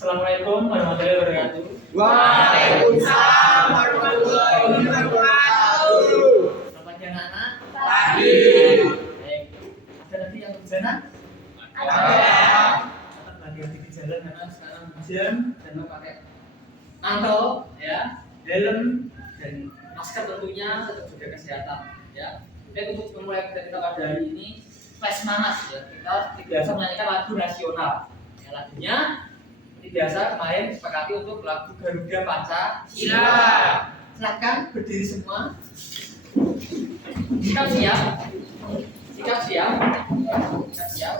Assalamualaikum warahmatullahi wabarakatuh. Waalaikumsalam warahmatullahi wabarakatuh. Selamat pagi anak-anak. Pagi. Baik. Ada nanti yang bencana? Ada. Tetap hati-hati di jalan karena sekarang hujan dan mau pakai mantel, ya, helm dan masker tentunya, tetap jaga kesehatan, ya. Baik, untuk memulai kerja kita pada hari ini, flash manas, ya. Kita biasa menyanyikan lagu nasional. Ya, lagunya biasa kemarin sepakati untuk lagu Garuda Pancasila. Silakan berdiri semua. Sikap siap. Sikap siap. Sikap siap.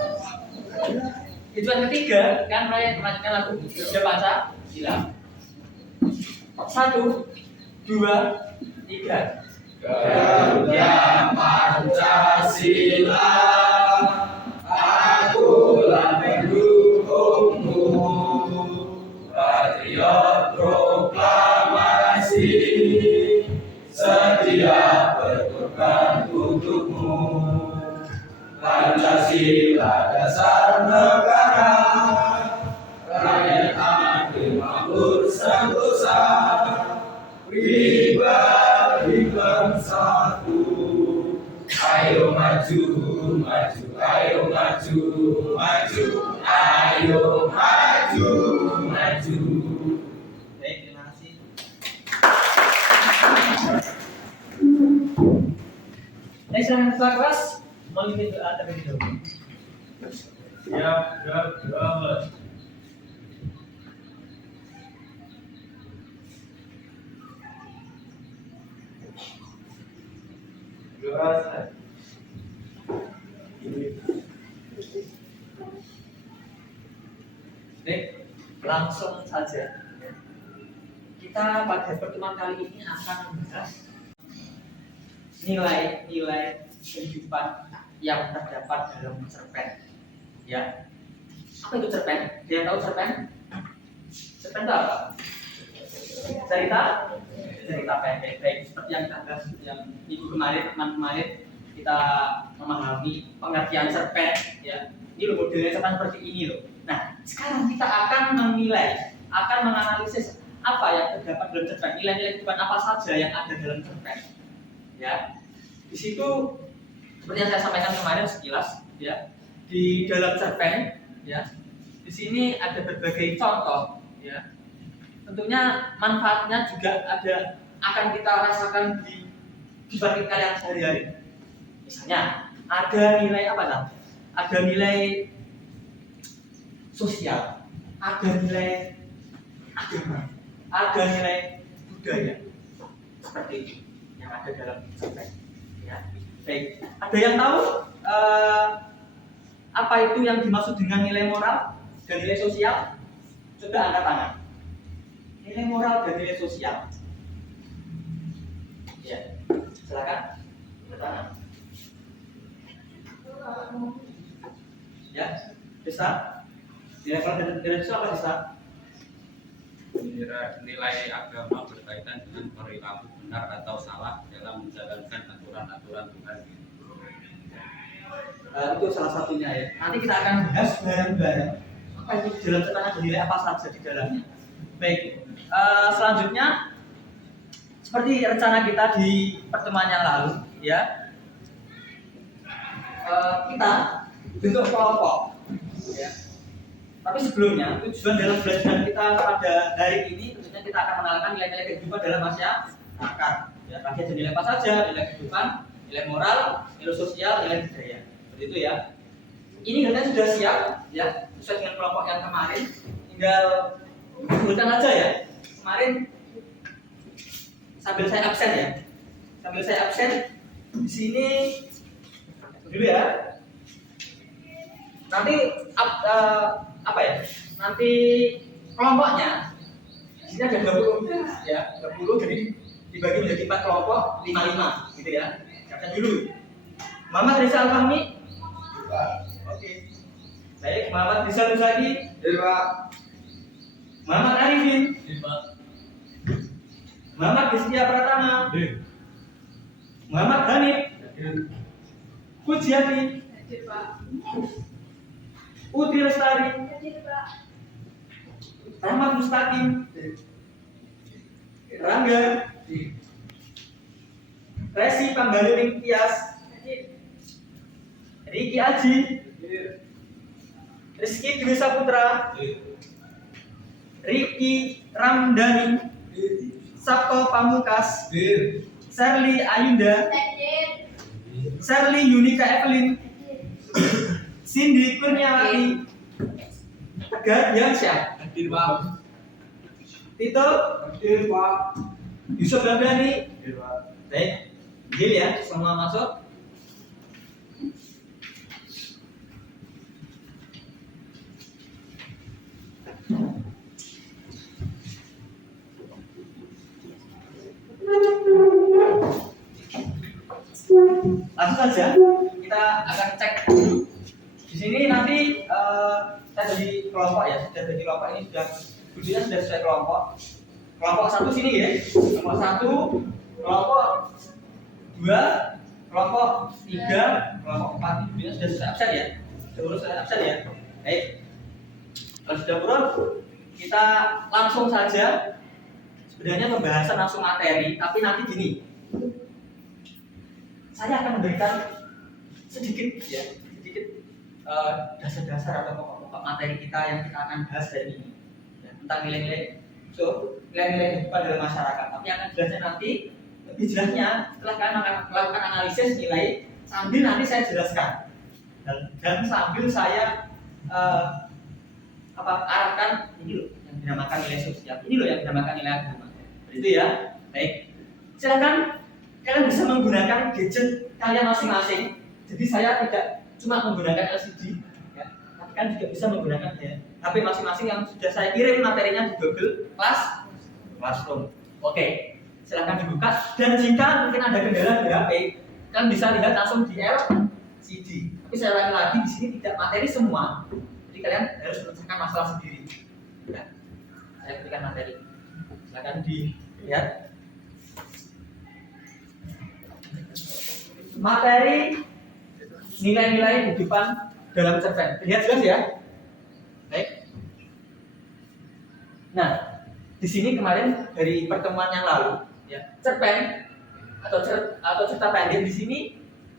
Tujuan ketiga kan melanjutkan lagu Garuda Pancasila. 1, 2, 3. Garuda Pancasila, akulah pendukungmu. Patriot proklamasi, setia berkorban untukmu. Pancasila dasar negara, rakyat adil makmur sentosa, pribadi bersatu. Ayo maju, maju, ayo maju, maju, ayo maju, maju. Baik, terima kasih. Baik, silakan ketua kelas memimpin doa terlebih dahulu. Siap, gerak. Gerak. Baik, langsung saja. Kita pada pertemuan kali ini akan membahas nilai-nilai kehidupan yang terdapat dalam cerpen. Ya, apa itu cerpen? Dia yang tahu cerpen? Cerpen itu apa? Cerita pendek. Baik, seperti yang kita bahas yang minggu kemarin, teman kemarin kita memahami pengertian cerpen. Ya, ini loh modelnya cerpen seperti ini loh. Nah, sekarang kita akan menilai, akan menganalisis apa yang terdapat dalam cerpen, nilai-nilai kehidupan apa saja yang ada dalam cerpen. Ya, di situ seperti yang saya sampaikan kemarin sekilas, ya, di dalam cerpen, ya, di sini ada berbagai contoh, ya. Tentunya manfaatnya juga akan kita rasakan di kehidupan kita yang sehari-hari. Misalnya ada nilai apa lah? Ada nilai sosial, ada nilai agama, ada nilai budaya, seperti itu yang ada dalam cerpen. Ya. Baik, ada yang tahu apa itu yang dimaksud dengan nilai moral dan nilai sosial? Coba angkat tangan. Nilai moral dan nilai sosial. Ya, silakan. Angkat tangan. Ya, bisa. Nilai moral dan nilai sosial apa bisa? Nilai agama berkaitan dengan perilaku benar atau salah dalam menjalankan aturan-aturan Tuhan. Itu salah satunya ya. Nanti kita akan bahas bareng-bareng apa itu di dalam cerpen ada nilai apa saja di dalamnya. Baik, selanjutnya seperti rencana kita di pertemuan yang lalu, ya, kita bentuk kelompok, ya. Tapi sebelumnya tujuan dalam belajar kita pada hari ini tentunya kita akan mengenalkan nilai-nilai kehidupan dalam masyarakat. Ya, tadi ada nilai apa saja, nilai kehidupan, nilai moral, nilai sosial, nilai budaya. Seperti itu ya. Ini katanya sudah siap, ya, sesuai dengan kelompok yang kemarin. Tinggal sebutkan aja ya. Kemarin sambil saya absen ya. Sambil saya absen di sini dulu ya. Nanti apa ya? Nanti kelompoknya di sini ada 20 ya, 20 jadi dibagi menjadi 4 kelompok 5-5 gitu ya. Catat dulu. Muhammad Rizal Fahmi. Oke. Baik, Muhammad Rizal Nusadi. Muhammad Arifin. Muhammad Destia Pratama. Muhammad Hanif. Pujiati. Putri Lestari. Rahmat Mustaqim. Rangga. Resi Pambaluning Tias. Riki Aji. Rizky Dwi Saputra. Riki Ramdhani. Sabto Pamukas. Sherly Ayunda. Sherly Yunika Evelyn. Cindy Kurniawati. Tegar Yansyah. Hadir Pak. Tito. Hadir Pak. Yusuf Ramdhani. Hadir Pak. Baik, deal ya, semua masuk. Langsung saja kita akan cek dulu. Di sini nanti kita jadi kelompok ya, sudah jadi kelompok ini sudah duduknya sudah sesuai kelompok. Kelompok satu sini ya, kelompok satu, kelompok dua, kelompok tiga, kelompok empat duduknya sudah sesuai absen ya, sudah urus absen ya. Baik, kalau sudah urut kita langsung saja. Sebenarnya pembahasan langsung materi, tapi nanti gini. Saya akan memberikan sedikit dasar-dasar atau pokok-pokok materi kita yang kita akan bahas hari ini ya, tentang nilai-nilai nilai-nilai kehidupan dalam masyarakat. Tapi akan jelasnya nanti lebih jelasnya setelah kalian akan melakukan analisis nilai sambil nanti saya jelaskan dan sambil saya arahkan ini loh yang dinamakan nilai sosial, ini loh yang dinamakan nilai agama. Itu ya. Baik. Silakan kalian bisa menggunakan gadget kalian masing-masing. Jadi saya tidak cuma menggunakan LCD, ya, tapi kan juga bisa menggunakan ya, HP masing-masing yang sudah saya kirim materinya di Google Classroom. Oke, silakan dibuka. Dan jika mungkin ada kendala di HP, kalian bisa lihat langsung di LCD. Tapi saya ulangi lagi, di sini tidak materi semua, jadi kalian harus menyelesaikan masalah sendiri. Ya, saya berikan materi. Silakan dilihat. Materi nilai-nilai kehidupan dalam cerpen. Lihat jelas ya. Baik. Nah, di sini kemarin dari pertemuan yang lalu, ya, cerpen atau cerita pendek di sini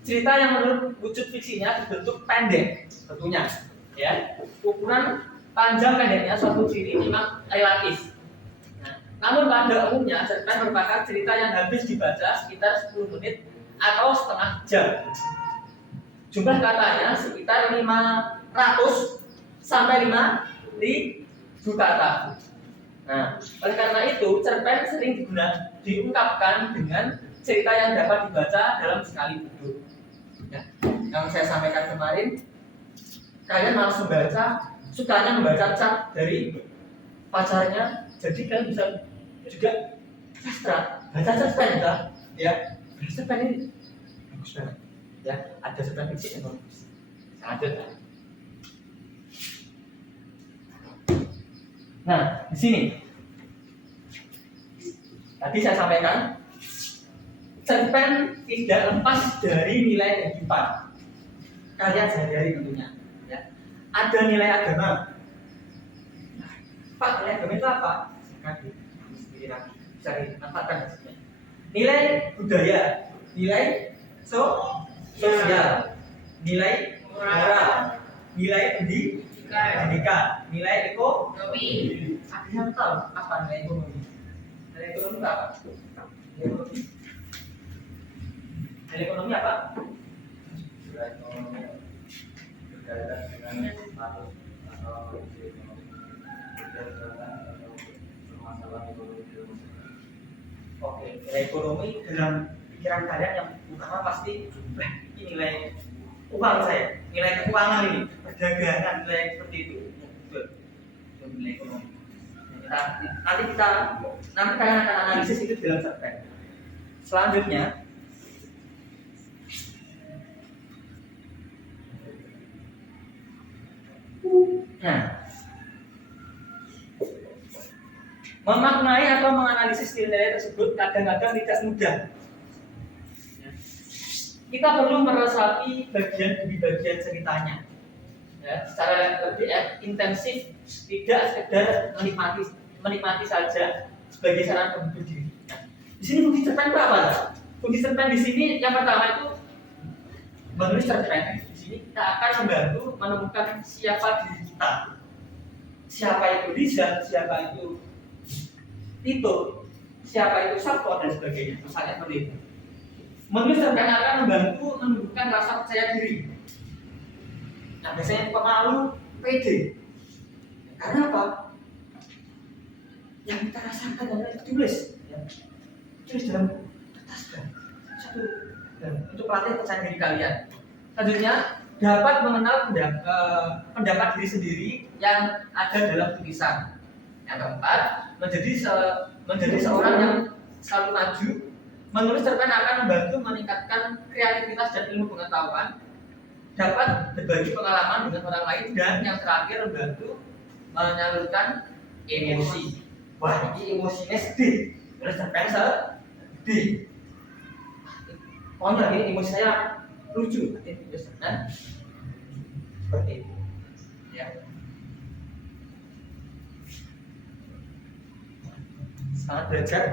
cerita yang menurut wujud fiksinya berbentuk pendek, tentunya. Ya, ukuran panjang pendeknya suatu ciri memang relatif. Nah, namun pada umumnya cerpen merupakan cerita yang habis dibaca sekitar 10 menit atau setengah jam. Jumlah katanya sekitar 500 sampai 5.000 kata. Nah, oleh karena itu cerpen sering diungkapkan dengan cerita yang dapat dibaca dalam sekali duduk. Ya, yang saya sampaikan kemarin, kalian malas membaca, sukanya membaca cat dari pacarnya, jadi kalian bisa juga sastra, baca cerpen ya. Cerpen ini bagus banget ya, ada cerpen fiksi yang bagus. Ada. Nah, di sini tadi saya sampaikan cerpen tidak lepas dari nilai kehidupan kalian sehari-hari tentunya ya. Ada nilai agama. Nah, Pak, nilai agama itu apa? Bisa dimanfaatkan maksudnya. Nilai budaya, nilai sosial, nilai moral, nilai pendidikan, nilai ekonomi. Kalian tahu apa nilai ekonomi? Nilai ekonomi apa? Nilai ekonomi apa? Nilai ekonomi berkaitan dengan status atau kondisi ekonomi, berdasarkan atau permasalahan ekonomi di masyarakat. Oke, nilai ekonomi dalam pikiran kalian yang utama pasti ini nilai uang saya, nilai keuangan ini, perdagangan, nilai seperti itu. Betul. Itu nilai ekonomi. Nanti kalian akan analisis itu dalam cerpen. Selanjutnya, nah, memaknai atau menganalisis nilai tersebut kadang-kadang tidak mudah. Kita perlu meresapi bagian demi bagian ceritanya. ya, secara lebih intensif, tidak sekedar menikmati saja sebagai sarana penghibur diri. Nah, di sini fungsi cerpen itu apa? Fungsi cerpen di sini yang pertama itu menulis cerpen. Di sini kita akan membantu menemukan siapa diri kita, siapa itu Rizal, siapa itu Tito, siapa itu Sabto dan sebagainya. Misalnya seperti itu. Menulis cerpen akan membantu menumbuhkan rasa percaya diri. Nah, biasanya pemalu, pede. Karena apa? Yang kita rasakan adalah tulis, ya. Tulis dalam kertas kan. Satu. Dan untuk pelatih percaya diri kalian. Selanjutnya, dapat mengenal pendapat diri sendiri yang ada dalam tulisan. Yang keempat, menjadi seorang yang selalu maju. Menulis cerpen akan membantu meningkatkan kreativitas dan ilmu pengetahuan. Dapat berbagi pengalaman dengan orang lain, dan yang terakhir membantu menyalurkan emosi. Wah, ini emosinya sedih. Terus cerpen sedih. Pokoknya ini emosi saya lucu. Nanti tulis cerpen seperti itu. Ya. Semangat belajar.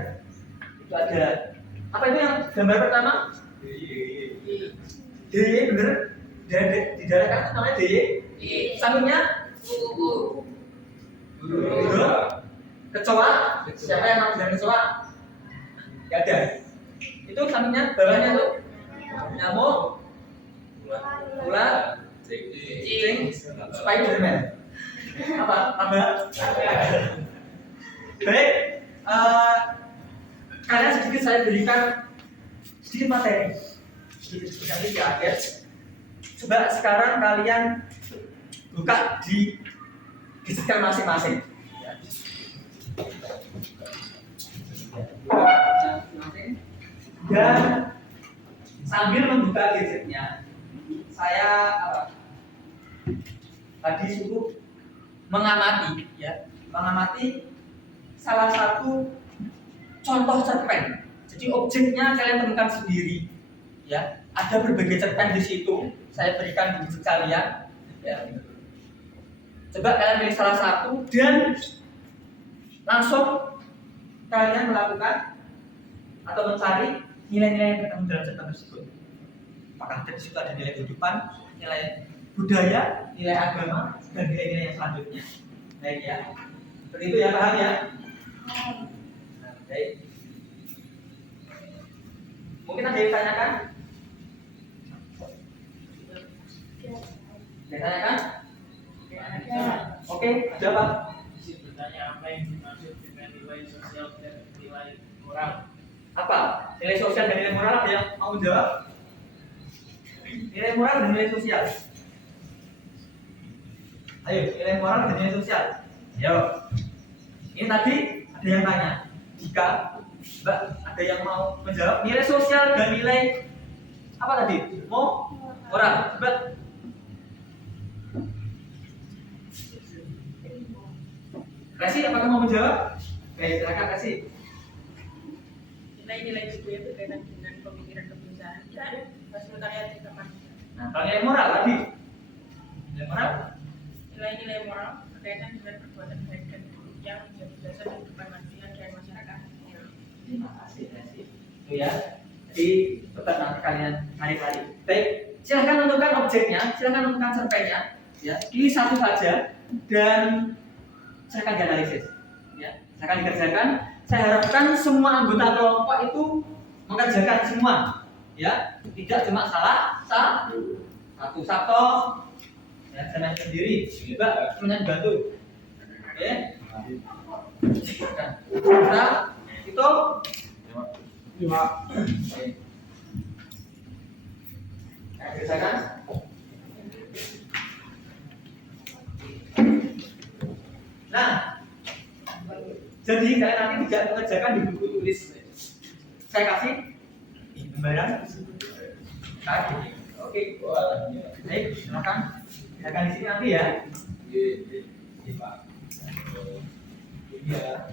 Itu ada apa itu yang gambar pertama? D, bener? Di daerah kan namanya D. Sampingnya guru. Kecoa. Siapa yang nama dengan kecoa? Gak ada. Itu sampingnya, bawahnya tuh nyamuk, ular, cicing, Spiderman. Apa? Tambah. Baik. Kalian sedikit saya berikan sedikit materi. Sedikit di akhir. Coba sekarang kalian buka di gadget masing-masing. Dan sambil membuka gadgetnya, saya tadi suruh mengamati, ya, mengamati salah satu contoh cerpen. Jadi objeknya kalian temukan sendiri, ya. Ada berbagai cerpen di situ. Saya berikan di kalian, ya. Coba kalian pilih salah satu dan langsung kalian melakukan atau mencari nilai-nilai yang terkandung dalam cerpen tersebut. Apakah di situ ada nilai kehidupan, nilai budaya, nilai agama, dan nilai-nilai yang selanjutnya. Baik ya. Seperti itu ya, paham ya? Nah, baik. Mungkin ada yang ditanyakan? Ditanyakan? Oke, jawab. Bertanya apa yang dimaksud dengan nilai sosial dan nilai moral? Apa? Nilai sosial dan nilai moral, ada yang mau menjawab? Nilai moral dan nilai sosial. Ayo, nilai moral dan nilai sosial. Ayo. Ini tadi ada yang tanya. Jika Mbak ada yang mau menjawab nilai sosial dan nilai apa tadi? Moral. Coba. Resi, apakah mau menjawab? Baik, silakan Resi. Nilai-nilai budaya berkaitan dengan pemikiran kebiasaan dan kelestarian kehidupan. Nah, kalau nilai moral tadi. Nilai moral? Nilai-nilai moral berkaitan dengan perbuatan baik dan buruk yang menjadi dasar kehidupan manusia dan masyarakat. Terima kasih Resi. Itu ya. Jadi tetap nanti kalian hari-hari. Baik, silahkan tentukan objeknya, silahkan tentukan cerpennya. Ya, pilih satu saja dan silahkan dianalisis. Ya, silahkan dikerjakan. Saya harapkan semua anggota kelompok itu mengerjakan semua, ya, tidak cuma salah satu. Sabto, ya, saya sendiri, juga semuanya dibantu. Oke, kita itu 5. Oke, saya kerjakan. Nah, jadi kalian nanti tidak mengerjakan di buku tulis. Saya kasih gambaran. Oke. Baik, silakan. Silakan di sini nanti ya. Iya, Pak. Iya.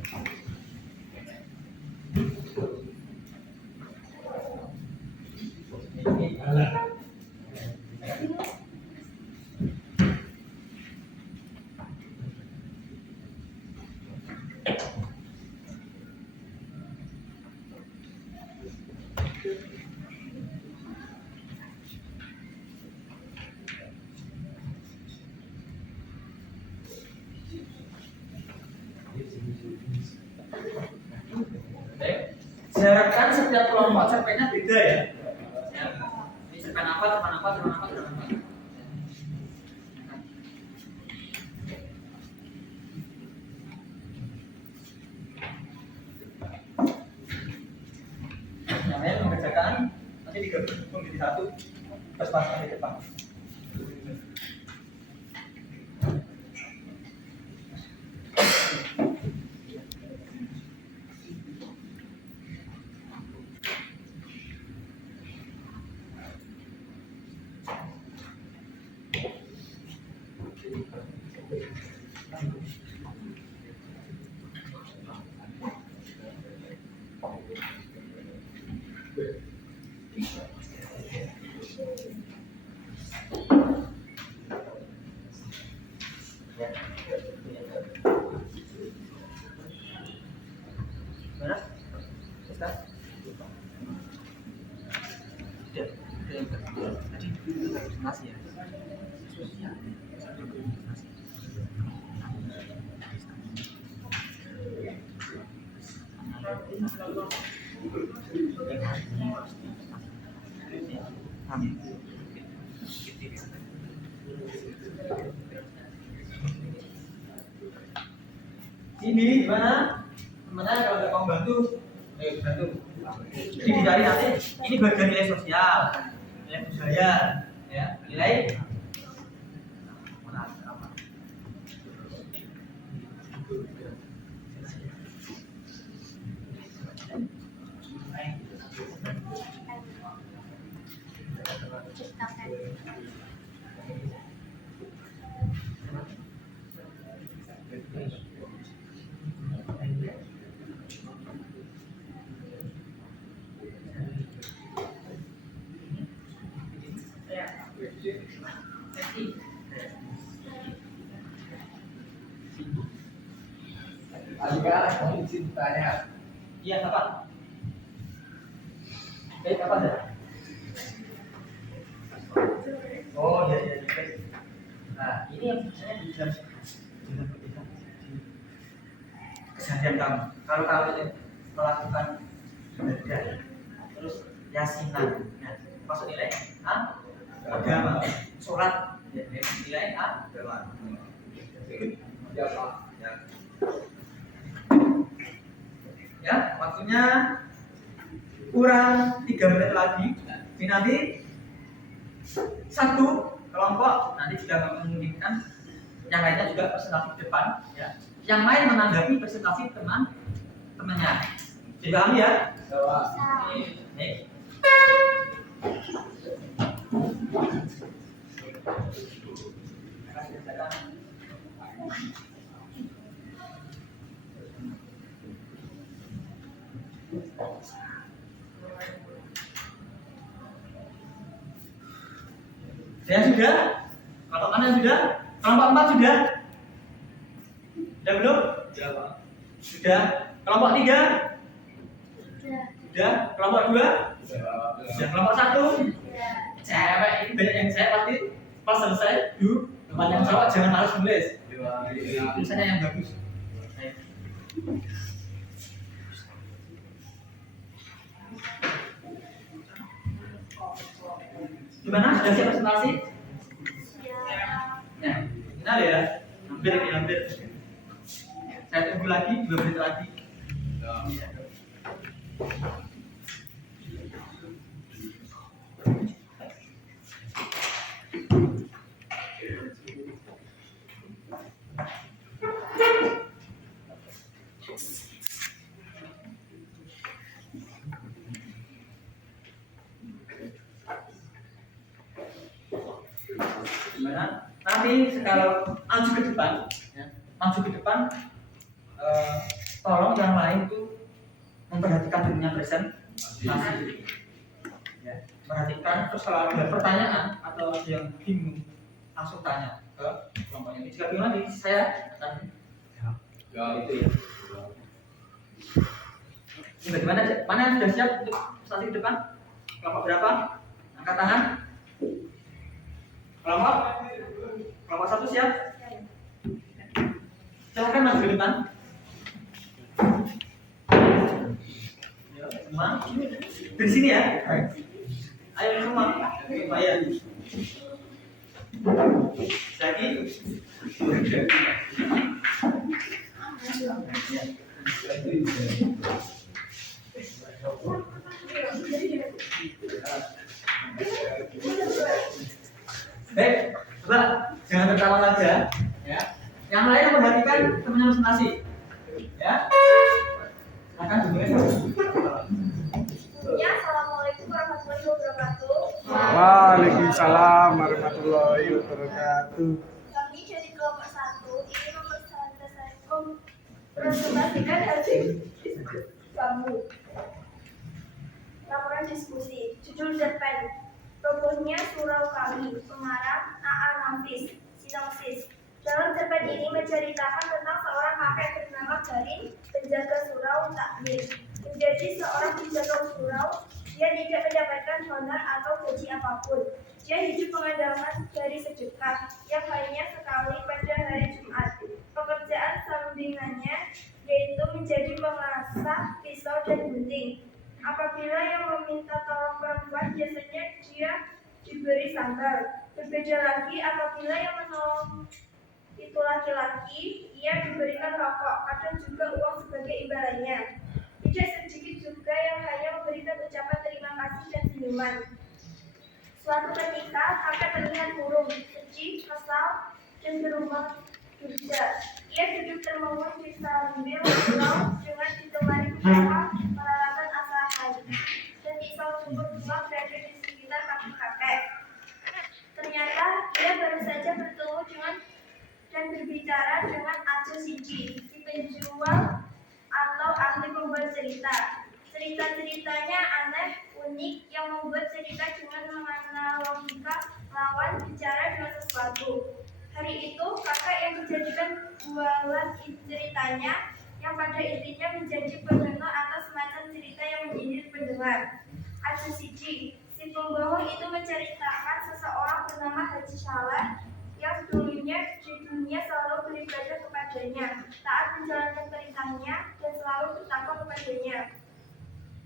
setiap kelompok cerpennya beda ya. Ya. Ini cerpen apa, cerpen apa, cerpen apa, cerpen apa. Yang lain mengerjakan nanti digabung jadi satu, terus pasang di depan. Mana? Ustaz? Tadi masih ya. Ini gimana? Gimana kalau nggak kamu bantu? Bantu. Jadi dicari nanti ini bagian nilai sosial, nilai budaya, ya, nilai Alika, kamu izin tanya. iya apa? Baik apa saja? Oh iya iya iya. Nah ini yang saya dijelaskan keseharian kamu. Kalau kamu melakukan ibadah, terus yasinan, nah, masuk nilai A, agama, sholat, ya, nilai A, agama. Ya Pak. Ya, waktunya kurang 3 menit lagi. Ini nanti satu kelompok nanti sudah memungkinkan, yang lainnya juga presentasi di depan, ya. Yang lain menanggapi presentasi teman-temannya. Dipahami ya? Ya Pak. Nih. Saya sudah, kelompok mana sudah? Kelompok 4 sudah? Sudah belum? Ya Pak. Sudah. Kelompok 3? Sudah. Kelompok 2? Sudah. Kelompok 1? Cewek ini banyak yang saya pasti pas selesai, teman yang cowok jangan harus nulis. Tulisannya yang bagus. Gimana? Sudah siap presentasi? Nah, kenal ya? Hampir ini hampir. Saya tunggu lagi 2 menit lagi. Gimana? Nanti kalau maju ke depan, ya, maju ke depan, tolong yang lain tuh memperhatikan dirinya presentasi, ya, perhatikan. Terus kalau ada pertanyaan atau ada yang bingung, langsung tanya ke kelompoknya. Ini jika bingung lagi, saya akan Ya itu ya. ini bagaimana? Mana yang sudah siap untuk presentasi ke depan? Kelompok berapa? Angkat tangan. Kelompok 1 siap? Silahkan maju ke depan. Ya, semua. Di sini ya. Ayo semua. Bayar. Jadi coba jangan tertawa saja, ya. Yang lain memperhatikan temannya masing-masing, ya. Silakan duduknya. Ya, Assalamualaikum warahmatullahi wabarakatuh. Waalaikumsalam warahmatullahi wabarakatuh. Kami dari kelompok 1 ini mempresentasikan hasil kamu. Laporan diskusi, judul cerpen, robohnya surau kami, pengarang A.A. Nafis, sinopsis. Dalam cerpen ini menceritakan tentang seorang kakek bernama Karin, penjaga surau takmir. Menjadi seorang penjaga surau, dia tidak mendapatkan honor atau gaji apapun. Dia hidup mengandalkan dari sedekah yang hanya sekali pada hari Jumat. Pekerjaan sampingannya yaitu menjadi pengasah pisau dan gunting. Apabila yang meminta tolong perempuan, biasanya dia diberi sandal. Berbeda lagi apabila yang menolong itu laki-laki, ia diberikan rokok, kadang juga uang sebagai imbalannya. Tidak sedikit juga yang hanya memberikan ucapan terima kasih dan senyuman. Suatu ketika, kakek terlihat murung, sedih, kesal, dan berumah durja. Ia duduk termenung di sambil surau dengan ditemani beberapa peralatan asahan dan pisau cukur dua berada di sekitar kaki kakek. Ternyata ia baru saja bertemu dengan dan berbicara dengan Acu Siji, si penjual atau ahli membuat cerita. Cerita-ceritanya aneh, unik, yang membuat cerita dengan menganalogikan lawan bicara dengan sesuatu. Hari itu, kakak yang menjadikan bualan ceritanya, yang pada intinya menjadi pendengar atau semacam cerita yang menyindir pendengar. Acu Siji, si pembohong itu menceritakan seseorang bernama Haji Saleh yang dulunya di dunia selalu beribadah kepadanya, taat menjalankan perintahnya, dan selalu bertakwa kepadanya.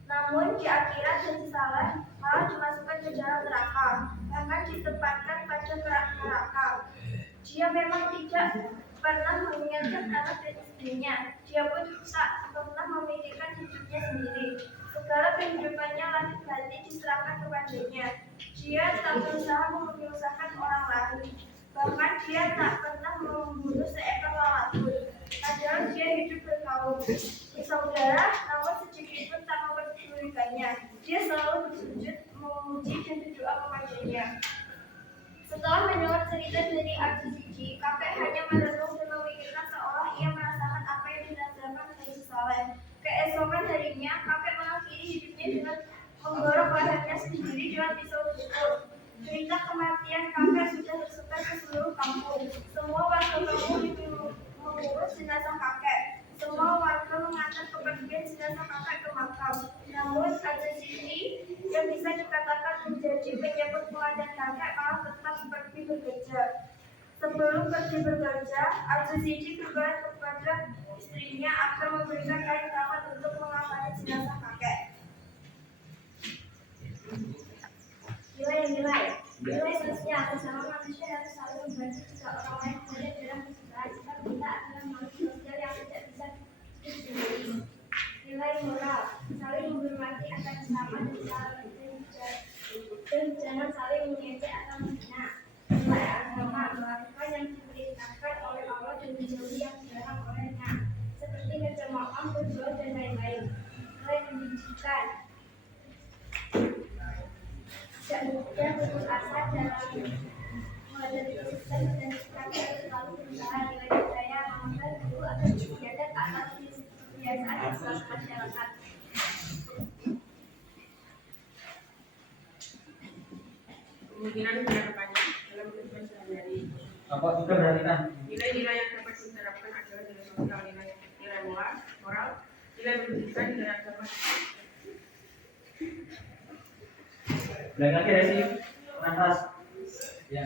Namun di akhirat Haji Saleh malah dimasukkan ke dalam neraka, bahkan ditempatkan pada neraka. Dia memang tidak pernah mengingatkan anak dan istrinya. Dia pun tak pernah memikirkan hidupnya sendiri. Segala kehidupannya lahir batin diserahkan kepadanya. Dia tak berusaha menyusahkan orang lain. Bahkan dia tak pernah membunuh seekor lalat pun. Padahal dia hidup berkaum bersaudara, namun sedikit pun tak memperdulikannya. Dia selalu bersujud, memuji dan berdoa kepadanya. Setelah mendengar cerita dari Acu Siji, kakek hanya merenung dan memikirkan seolah ia merasakan apa yang dirasakan Haji Saleh. Keesokan harinya, kakek mengakhiri hidupnya dengan menggorok lehernya sendiri dengan pisau cukur. Berita kematian kakek sudah tersebar ke seluruh kampung. Semua warga kampung mengurus jenazah kakek. Semua warga mengantar kepergian jenazah kakek ke makam. Namun Acu Siji yang bisa dikatakan menjadi penyebab kematian kakek malah tetap pergi bekerja. Sebelum pergi bekerja, Acu Siji berdoa kepada istrinya agar memberikan kain kafan untuk mengafani jenazah kakek. Nilai sosial bersama manusia harus saling membantu jika orang lain berada dalam kesusahan. Jika kita adalah makhluk sosial yang tidak bisa hidup sendiri. Nilai moral saling menghormati akan sesama dan jangan saling mengejek atau menghina. Nilai agama melakukan yang diperintahkan oleh Allah dan menjauhi yang dilarang olehnya, seperti berjamaah, berdoa dan lain-lain. Nilai pendidikan tidak mudah putus asa dalam menghadapi sistem dan kami selalu berusaha nilai budaya mengajar guru atau kegiatan atas kebiasaan di suatu masyarakat. Kemungkinan penerapannya dalam kehidupan sehari-hari. Apa juga perhatikan? Nilai-nilai yang dapat diterapkan adalah nilai sosial, nilai moral, nilai pendidikan, nilai agama. Balik lagi Resi, atas. Ya.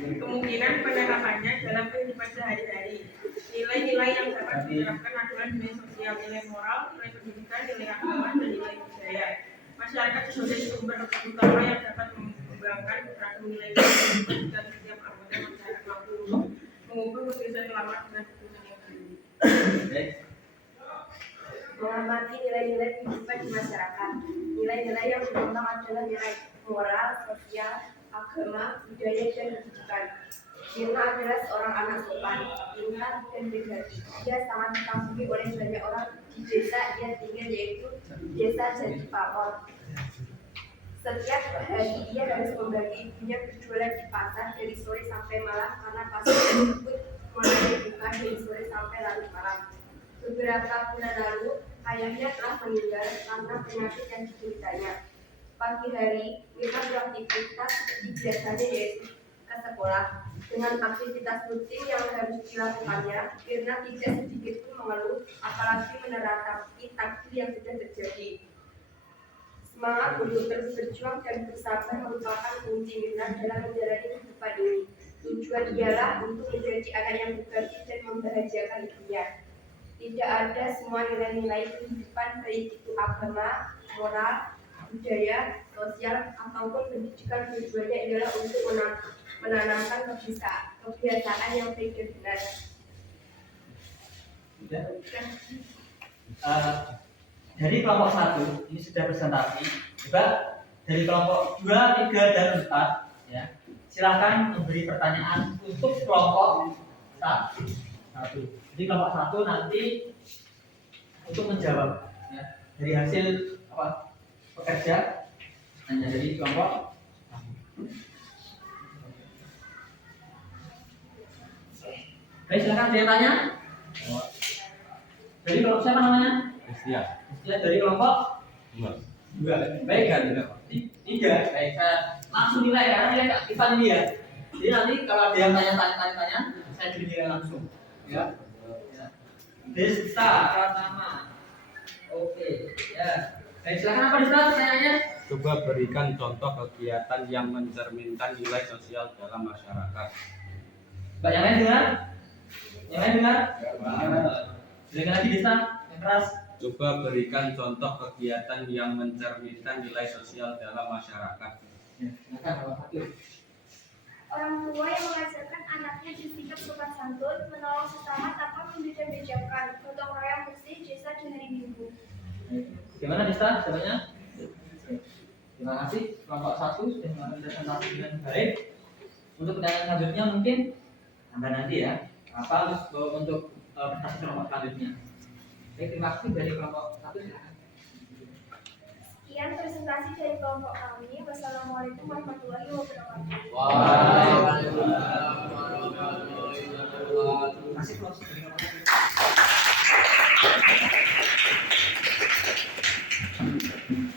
Kemungkinan penerapannya dalam kehidupan sehari-hari. Nilai-nilai yang dapat diterapkan adalah nilai sosial, nilai moral, nilai pendidikan, nilai agama, dan nilai budaya. Masyarakat sebagai sumber utama yang dapat mengembangkan beragam nilai dan setiap anggota masyarakat mampu mengubah kebiasaan lama dengan kebiasaan yang baru. Mengamati nilai-nilai kehidupan di masyarakat. Nilai-nilai yang berkembang adalah nilai moral, sosial, agama, budaya, dan pendidikan. Mirna adalah seorang anak sopan, pintar, dan berbakti. Dia sangat dikagumi oleh banyak orang di desa dia tinggal, yaitu desa Jatipapor. Setiap hari ia harus membantu ibunya berjualan di pasar dari sore sampai malam karena pasar tersebut mulai dibuka dari sore sampai larut malam. Beberapa bulan lalu, ayahnya telah meninggal karena penyakit yang dideritanya. Pagi hari, Mirna beraktivitas seperti biasanya, yaitu ke sekolah. Dengan aktivitas rutin yang harus dilakukannya, Mirna tidak sedikit pun mengeluh, apalagi meneratapi takdir yang sudah terjadi. Semangat untuk terus berjuang dan bersabar merupakan kunci Mirna dalam menjalani kehidupan ini. Tujuan ialah untuk menjadi anak yang berbakti dan membahagiakan ibunya. Tidak ada semua nilai-nilai kehidupan, baik itu agama, moral, budaya, sosial, ataupun pendidikan. Tujuannya adalah untuk menanamkan kebiasaan yang baik dan benar. Dari kelompok 1 ini sudah presentasi. Coba dari kelompok 2, 3, dan 4 ya. Silakan memberi pertanyaan untuk kelompok 1. Jadi kelompok 1 nanti untuk menjawab ya, dari hasil pekerja hanya dari kelompok 1. Baik, silakan dia tanya. Dari kelompok siapa namanya? Christian. Christian dari kelompok 2. 2. Baik kan? 3. Baik, langsung nilai karena nilai keaktifan ini ya. Jadi nanti kalau ada yang tanya, saya beri nilai langsung. Ya. Desta Pratama. Oke, ya. Baik, silakan apa Desta pertanyaannya? Coba berikan contoh kegiatan yang mencerminkan nilai sosial dalam masyarakat. Mbak yang lain dengar? Yang lain dengar? Silakan lagi Desta, yang keras. Coba berikan contoh kegiatan yang mencerminkan nilai sosial dalam masyarakat. Ya, silakan kalau satu. Orang tua yang mengajarkan anaknya bersikap sopan santun, menolong sesama tanpa membeda-bedakan, gotong royong bersih desa di hari Minggu. Gimana Desta? Jawabnya? Terima kasih. Kelompok 1 sudah melakukan presentasi dengan baik. Untuk pertanyaan selanjutnya mungkin Anda nanti ya. Apa untuk presentasi kelompok selanjutnya? Baik, terima kasih dari kelompok 1 silakan. Sekian presentasi dari kelompok kami. Wassalamualaikum warahmatullahi wabarakatuh. Terima kasih close dari kelompok 1.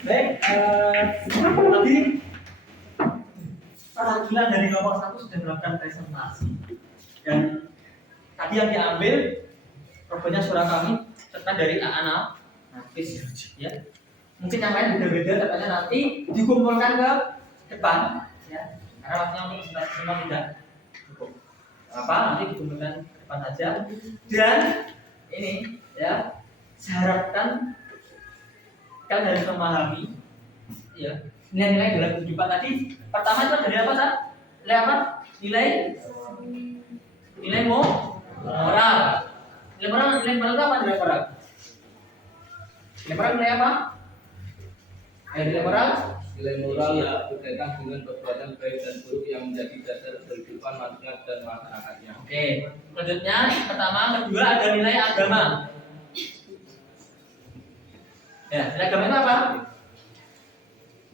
Baik, tadi perwakilan dari kelompok 1 sudah melakukan presentasi dan tadi yang diambil problemnya suara kami serta dari Ana, ya. Mungkin yang lain beda-beda, katanya nanti dikumpulkan ke depan, ya. Karena waktunya untuk presentasi semua tidak cukup. Apa? Nanti dikumpulkan ke depan saja. Dan ini, ya, saya harapkan kalian harus memahami, ya, nilai-nilai dalam kehidupan tadi. Pertama itu dari apa, Sat? Nilai apa? Nilai moral. Nilai moral itu apa? Nilai moral. Nilai moral nilai apa? Nilai moral. Nilai moral berkaitan dengan perbuatan baik dan buruk yang menjadi dasar kehidupan manusia dan masyarakatnya. Oke. Selanjutnya, pertama, kedua ada nilai agama. Ya, nilai agama itu apa?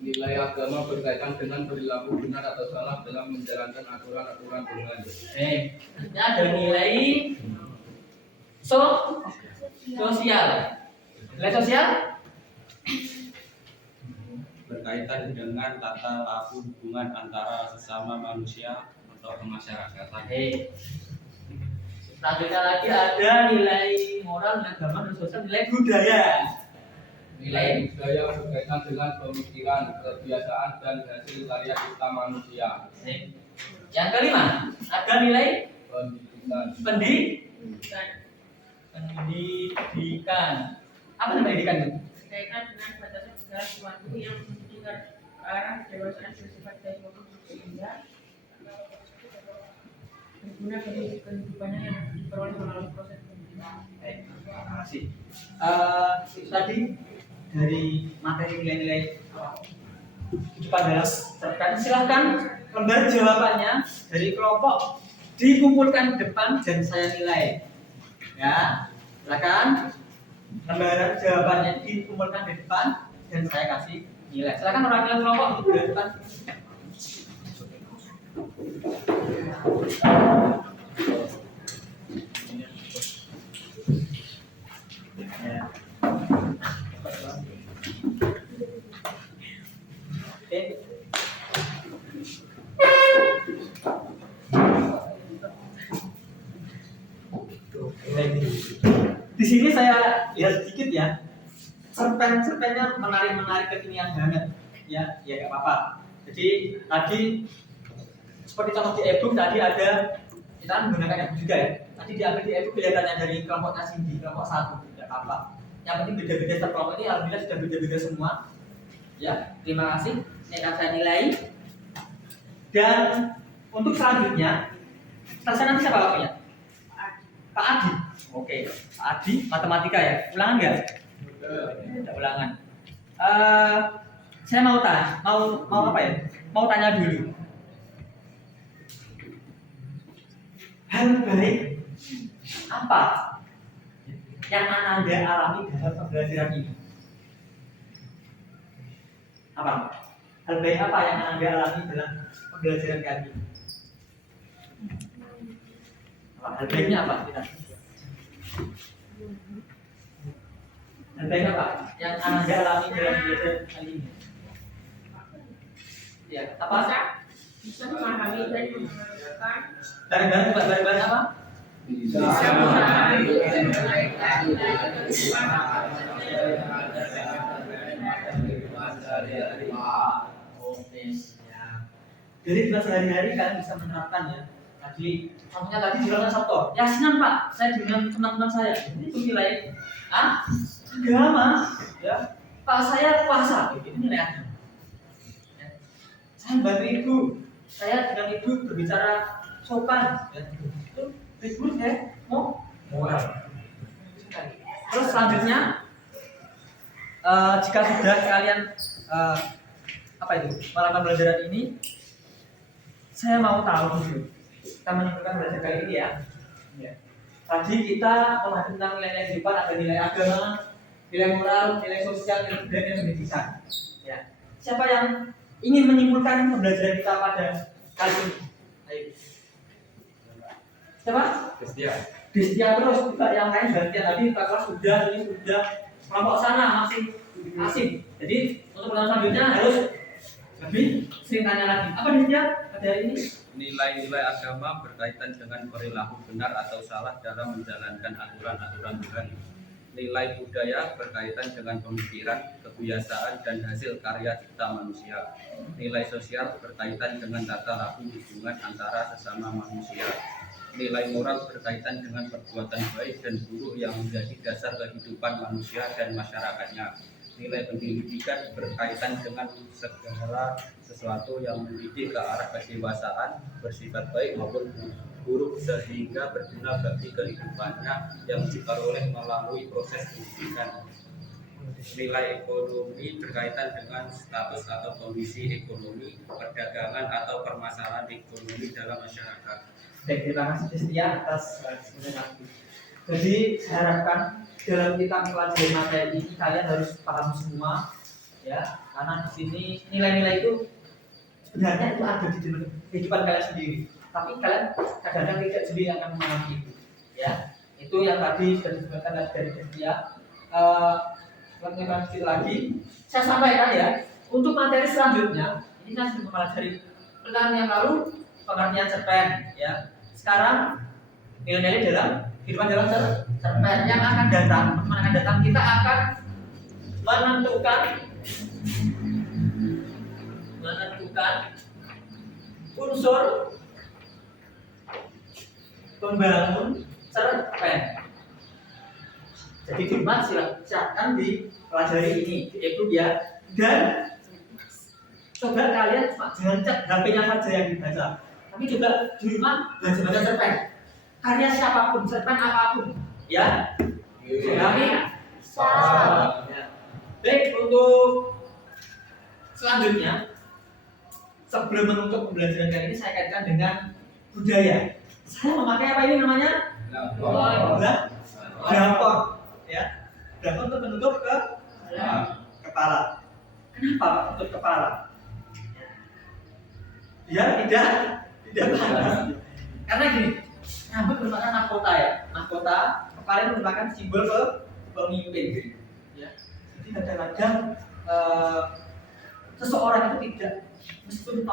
Nilai agama berkaitan dengan perilaku benar atau salah dalam menjalankan aturan-aturan Tuhan. Selanjutnya ada nilai sosial. Nilai sosial Berkaitan dengan tata laku hubungan antara sesama manusia atau kemasyarakatan. Selanjutnya lagi ada nilai moral, nilai agama, dan sosial, nilai budaya. Nilai budaya berkaitan dengan pemikiran, kebiasaan, dan hasil karya cipta manusia. Yang kelima, ada nilai pendidikan. pendidikan. Apa nama pendidikan itu? berkaitan dengan batasan segala sesuatu yang menuju ke arah kedewasaan bersifat baik maupun buruk sehingga berguna bagi kehidupannya yang diperoleh melalui proses pendidikan. Baik, terima kasih. Itu tadi dari materi nilai-nilai kehidupan dalam cerpen. Silahkan lembar jawabannya dari kelompok dikumpulkan di depan dan saya nilai. Ya, silakan lembaran jawabannya dikumpulkan di depan dan saya kasih nilai. Silakan perwakilan kelompok untuk di depan. Ya. Oke. Di sini saya lihat sedikit ya, cerpen-cerpennya menarik kekinian banget, ya nggak apa-apa. Jadi tadi seperti contoh di e-book tadi ada kita kan menggunakan e-book juga ya. Tadi diambil di e-book kelihatannya dari kelompoknya Cindy, kelompok 1, tidak apa-apa. Yang penting beda-beda setiap kelompok ini alhamdulillah sudah beda-beda semua. Ya, terima kasih. Ini akan saya nilai. Dan untuk selanjutnya, selesai nanti siapa waktunya? Pak Adi. Oke, Pak Adi, matematika ya. Ulangan nggak? Tidak ulangan. Saya mau tanya, mau apa ya? Mau tanya dulu. Hal baik apa yang Anda alami dalam pembelajaran ini? Apa? Hal baik apa yang Anda alami dalam pembelajaran kali ini? Hal baiknya apa? Kita. Hal baik apa yang Anda alami dalam pembelajaran kali ini? Ya, apa? Bisa memahami dan mengerjakan. Barang-barang apa? Bisa memahami dan Oke, siap. Jadi tugas sehari-hari kalian bisa menerapkan ya. Tadi, contohnya tadi jualan Sabto. Yasinan Pak, saya dengan teman-teman saya. Itu nilai agama, ya. Pak saya puasa, itu nilai agama. Ya. Saya bantu ibu, saya dengan ibu berbicara sopan, ya. Itu ibu saya mau moral. Terus selanjutnya, jika sudah kalian apa itu melakukan pembelajaran ini, saya mau tahu dulu. Kita menyimpulkan belajar kali ini ya. Tadi kita membahas tentang nilai-nilai kehidupan, ada nilai agama, nilai moral, nilai sosial, nilai budaya, dan pendidikan. Ya. Siapa yang ingin menyimpulkan pembelajaran kita pada kali ini? Ayo. Siapa? Destia terus, juga yang lain gantian tadi kita kelas sudah, ini sudah, kelompok sana masih asing. Jadi untuk pertemuan selanjutnya harus lebih sering tanya lagi. Apa Destia? Ada ini? Nilai-nilai agama berkaitan dengan perilaku benar atau salah dalam menjalankan aturan-aturan Tuhan. Nilai budaya berkaitan dengan pemikiran, kebiasaan, dan hasil karya cipta manusia. Nilai sosial berkaitan dengan tata laku hubungan antara sesama manusia. Nilai moral berkaitan dengan perbuatan baik dan buruk yang menjadi dasar kehidupan manusia dan masyarakatnya. Nilai pendidikan berkaitan dengan segala sesuatu yang mendidik ke arah kedewasaan, bersifat baik maupun buruk sehingga berguna bagi kehidupannya yang diperoleh melalui proses pendidikan. Nilai ekonomi berkaitan dengan status atau kondisi ekonomi, perdagangan atau permasalahan ekonomi dalam masyarakat. Baik, terima kasih Destia atas penjelasan. Jadi saya harapkan dalam kita mempelajari materi ini kalian harus paham semua, ya, karena di sini nilai-nilai itu sebenarnya itu ada di dalam kehidupan kalian sendiri, tapi kalian kadang-kadang tidak sendiri akan memahami itu, ya. Itu yang tadi sudah disebutkan dari Destia. Lebih sedikit lagi, saya sampaikan ya, untuk materi selanjutnya ini saya sudah mempelajari pertanyaan yang lalu pengertian cerpen, ya. Sekarang nilai-nilai dalam kehidupan dalam cerpen yang akan datang, kita akan menentukan unsur pembangun cerpen. Jadi di rumah silakan dipelajari ini, di ya. Dan coba kalian jangan cek HP-nya saja yang dibaca, tapi juga di rumah baca cerpen. Karya siapapun, cerpen apapun, ya. Kami baik, untuk selanjutnya sebelum menutup pembelajaran kali ini saya kaitkan dengan budaya. Saya memakai apa ini namanya? Dapur, ya. Dapur untuk menutup kepala. Kenapa untuk kepala? Biar tidak panas. Karena gini, rambut merupakan mahkota ya. Mahkota kepala itu merupakan simbol pemimpin. Ya. Jadi kadang-kadang seseorang itu tidak, meskipun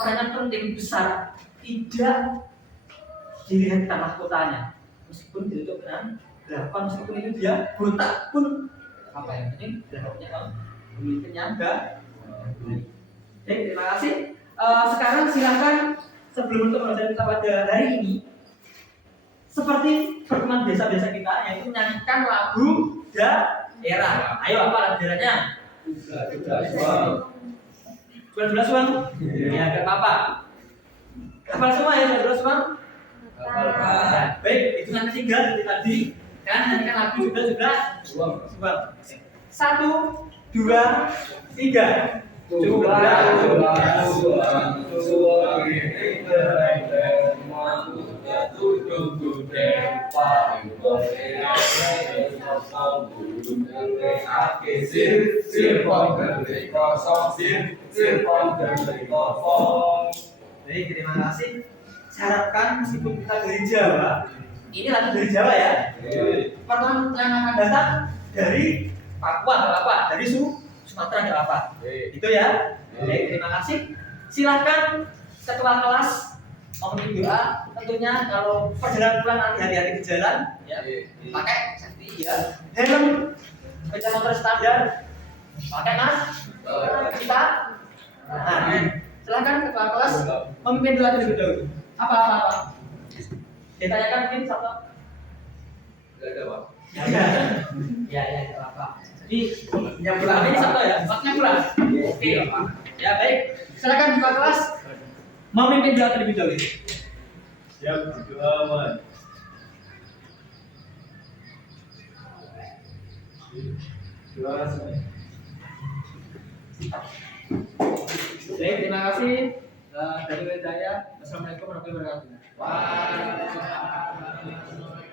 perannya penting besar, tidak dilihat mahkotanya. Meskipun ditutup dengan delapan, meskipun itu dia botak pun apa yang penting dapatnya pemimpinnya enggak. Oke, terima kasih. Sekarang silakan sebelum untuk pembelajaran kita pada hari ini, seperti pertemuan biasa-biasa kita, yaitu menyanyikan lagu daerah. Ayo, apa lagu daerahnya? Sudah Bang? Ya, gak apa-apa. Hafal semua ya, sudah Bang? Baik, itu yang ketiga seperti tadi. Kan nyanyikan lagu juga. 1, 2, 3. Baik, terima kasih. Saya harapkan meskipun kita dari Jawa, ini lagu dari Jawa ya. Pertemuan yang akan datang dari Papua nggak apa, dari Sumatera nggak apa. Itu ya. Baik, terima kasih. Silakan ketua kelas memimpin doa. Tentunya kalau perjalanan pulang nanti hati-hati di jalan, ya. Pakai safety ya. Helm, sepeda motor standar, pakai mas. Kita. Nah, silakan ketua kelas memimpin doa terlebih dahulu. Apa? Ditanyakan mungkin satu. Tidak ada, Pak. Ya, tidak apa. Jadi yang pulang ini satu ya, tempatnya pulang. Oke. Ya baik. Silakan buka kelas. Memimpin doa terlebih dahulu. Siap, berdoa, Mas. Doa semua. Baik, terima kasih dari Wedaya. Assalamualaikum warahmatullahi wabarakatuh. Waalaikumsalam.